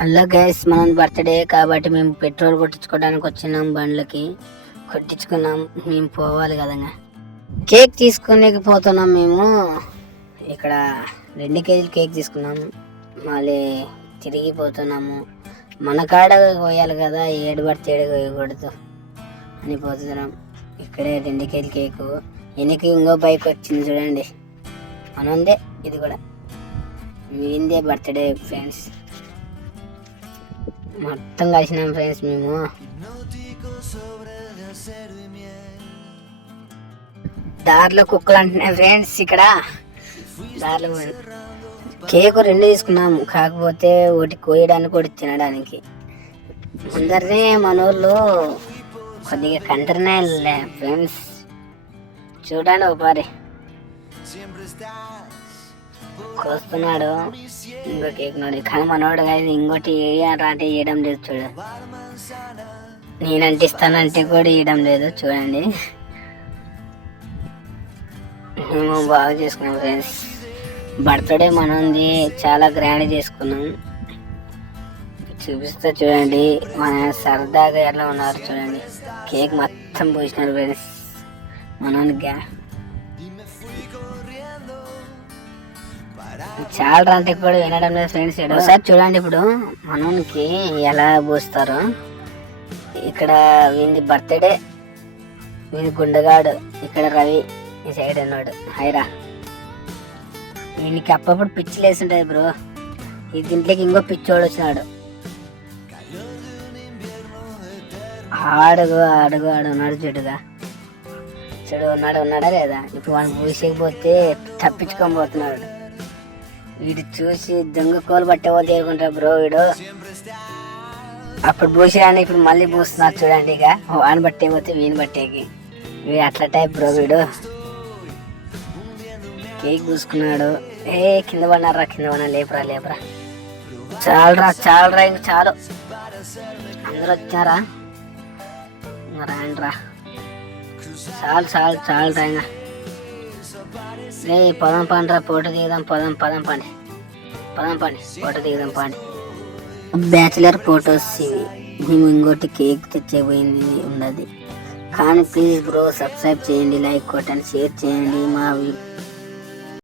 Hello guys మనం birthday కాబట్టి మేము పెట్రోల్ కొట్టించుకోవడానికి వచ్చినాం బండ్లకి. కొట్టించుకున్నాం మేము పోవాలి కదంగా కేక్ తీసుకునే పోతున్నాం మేము. ఇక్కడ రెండు కేజీలు కేక్ తీసుకున్నాం. మళ్ళీ తిరిగి పోతున్నాము మన కాడ పోయాలి కదా ఏడు పడితే ఏడు పోయకూడదు అని పోతున్నాం. ఇక్కడే రెండు కేజీలు కేకు. వెనక ఇంకో బైక్ వచ్చింది చూడండి. మనందే ఇది కూడా. మీందే బర్త్డే ఫ్రెండ్స్ మొత్తం కలిసినాం ఫ్రెండ్స్ మేము. దారిలో కుక్కలు అంటున్నాయి ఫ్రెండ్స్ ఇక్కడ. దారిలో కేక్ కేకు రెండు తీసుకున్నాము కాకపోతే ఒకటి కోయడానికి ఒకటి తినడానికి. అందరినీ మన ఊళ్ళో కొద్దిగా కంటర్నే ఫ్రెండ్స్. చూడండి ఒకసారి. కోస్తున్నాడు ఇంకో కేక్ నాడు. కానీ మనోడు కాదు ఇంకోటి రాటి వేయడం లేదు చూడు. నేనంటే ఇస్తానంటే కూడా వేయడం లేదు చూడండి. మేము బాగా చేసుకున్నాం ఫ్రెండ్స్. బర్త్డే మనది చాలా గ్రాండ్ చేసుకున్నాం. చూపిస్తా చూడండి మన సరదాగా ఎలా ఉన్నారు చూడండి. కేక్ మొత్తం పోసినారు ఫ్రెండ్స్. మనోని గ్యా చాలా అంటే కూడా వినడం లేదు ఫ్రెండ్స్. ఒకసారి చూడండి ఇప్పుడు మనోనికి ఎలా పోస్తారు. ఇక్కడ వీంది బర్త్డే వీని గుండెగాడు ఇక్కడ రవి ఈ సైడ్ ఉన్నాడు. హైరా. వీనికి అప్పుడప్పుడు పిచ్చి లేస్తుంటాయి బ్రో. ఈ దీంట్లోకి ఇంకో పిచ్చోడు వచ్చినాడు. ఆడుగు ఆడుగు ఆడు ఉన్నాడు చెడుగా. చెడు ఉన్నాడు ఉన్నాడా లేదా? ఇప్పుడు వాడిని పూసేకపోతే తప్పించుకొని పోతున్నాడు. వీడు చూసి దొంగ కోలు పట్టేవో తేరుకుంటాడు బ్రో వీడు. అప్పుడు పూసాడని ఇప్పుడు మళ్ళీ పూస్తున్నారు చూడండి ఇక. వాని బట్టే పోతే వీని బట్టేకి వీడు అట్లా టైప్ బ్రో వీడు. కేక్ పూసుకున్నాడు. ఏ కింద పడినారా కింద పడినా లేపరా లేపురా. చాలరా చాలరా ఇంక చాలు. అందరూ వచ్చారా? ఇంకా రాండ్రా. చాలు చాలు చాలు రా రే పదం పండ్రా ఫోటో దిగుదాం పదం పదం పండి. పదం పండి ఫోటో దిగుదాం పండి. బ్యాచిలర్ ఫొటోస్ ఇవి. మేము ఇంకోటి కేక్ తెచ్చేపోయింది ఉన్నది. కానీ ప్లీజ్ బ్రో సబ్స్క్రైబ్ చేయండి లైక్ కొట్టండి షేర్ చేయండి మా